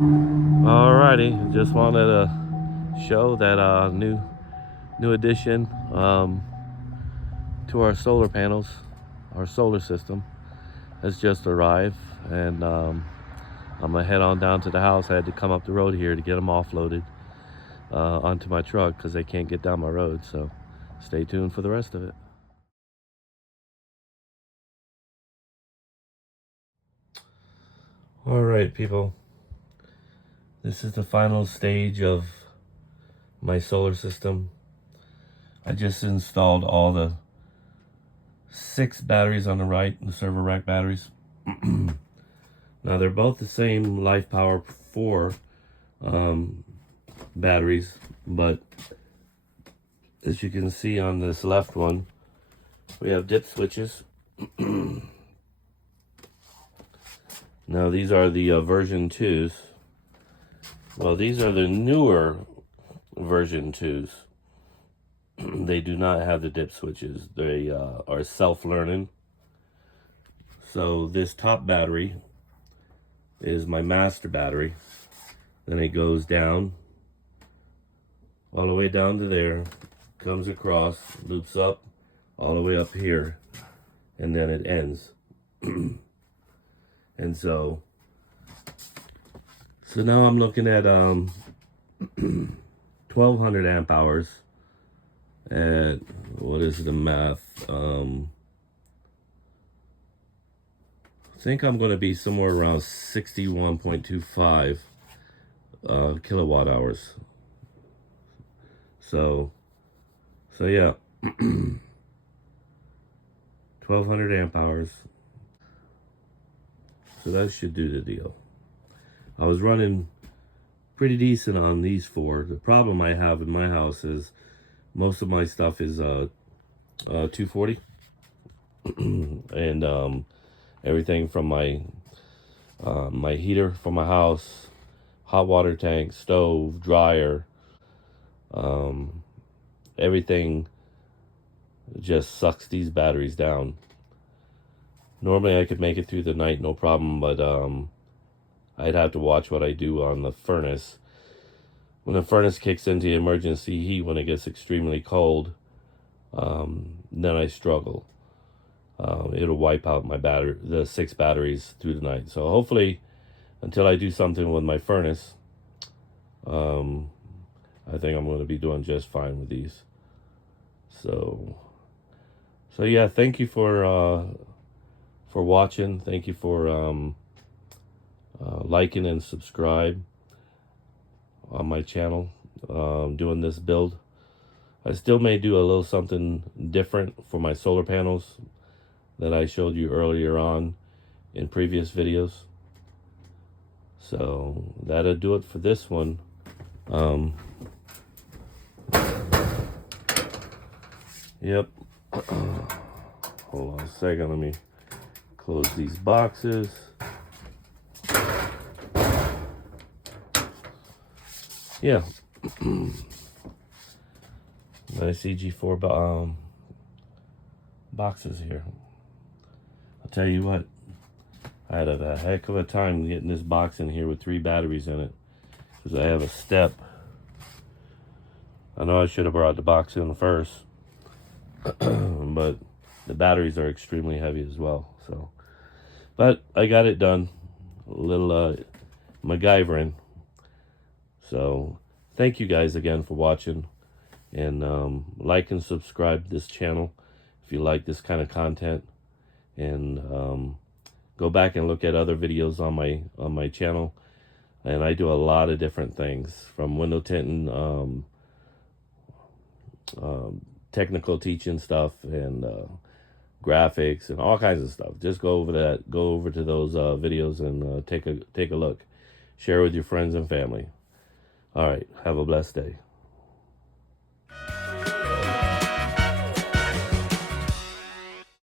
Alrighty, just wanted to show that new addition to our solar panels. Our solar system has just arrived, and I'm gonna head on down to the house. I had to come up the road here to get them offloaded onto my truck because they can't get down my road. So stay tuned for the rest of it. All right, people. This is the final stage of my solar system. I just installed all the 6 batteries on the right, the server rack batteries. Now they're both the same LifePower4 batteries, but as you can see on this left one, we have dip switches. Now these are the version 2s. Well, these are the newer version 2s. They do not have the dip switches. They are self-learning. So this top battery is my master battery. Then it goes down, all the way down to there, comes across, loops up, all the way up here, and then it ends. And so now I'm looking at 1200 amp hours at, what is the math? I think I'm going to be somewhere around 61.25 kilowatt hours. So yeah, 1200 amp hours. So that should do the deal. I was running pretty decent on these 4. The problem I have in my house is most of my stuff is 240, and everything from my my heater for my house, hot water tank, stove, dryer, everything just sucks these batteries down. Normally I could make it through the night, no problem, but I'd have to watch what I do on the furnace. When the furnace kicks into emergency heat when it gets extremely cold, then I struggle. It'll wipe out my the 6 batteries through the night. So hopefully, until I do something with my furnace, I think I'm going to be doing just fine with these. So yeah, thank you for watching. Thank you for liking and subscribe on my channel, doing this build. I still may do a little something different for my solar panels that I showed you earlier on in previous videos. So that'll do it for this one. Yep. Hold on a second, let me close these boxes. Yeah. Nice EG4 boxes here. I'll tell you what, I had a heck of a time getting this box in here with 3 batteries in it, because I have a step. I know I should have brought the box in first, but the batteries are extremely heavy as well. So, but I got it done. A little MacGyvering. So thank you guys again for watching, and like and subscribe this channel if you like this kind of content, and go back and look at other videos on my channel. And I do a lot of different things, from window tinting, technical teaching stuff, and graphics and all kinds of stuff. Just go over to those videos and take a look. Share with your friends and family. All right, have a blessed day.